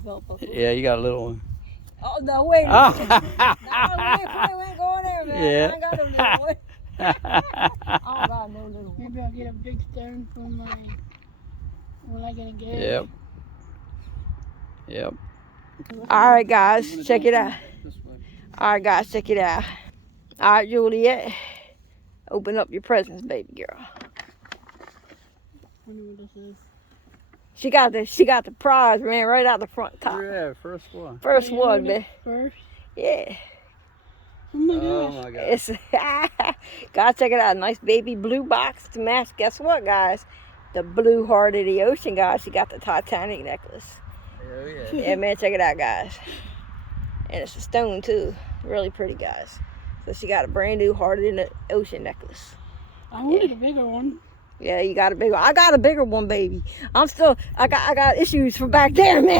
you felt before. Yeah, you got a little one. Oh, no, wait a Oh. minute. No, we ain't going there, man. Yeah. I ain't got no little one. I don't got no little one. Maybe I'll get a big stone for my, when I get engaged. Yep. Yep. All right, guys, check it out. All right, guys, check it out. All right, Juliet, open up your presents, baby girl. I wonder what this is. She got the prize, man, right out the front top. Yeah, first one. First Wait, one, who man. did First? Yeah. Oh my Oh gosh. my God. It's guys, check it out. Nice baby blue box to match. Guess what, guys? The blue heart of the ocean, guys. She got the Titanic necklace. Oh yeah. Yeah, man, check it out, guys. And it's a stone too. Really pretty, guys. So she got a brand new heart in the ocean necklace. I wanted a bigger one. Yeah, you got a big one. I got a bigger one, baby. I got issues from back there, man.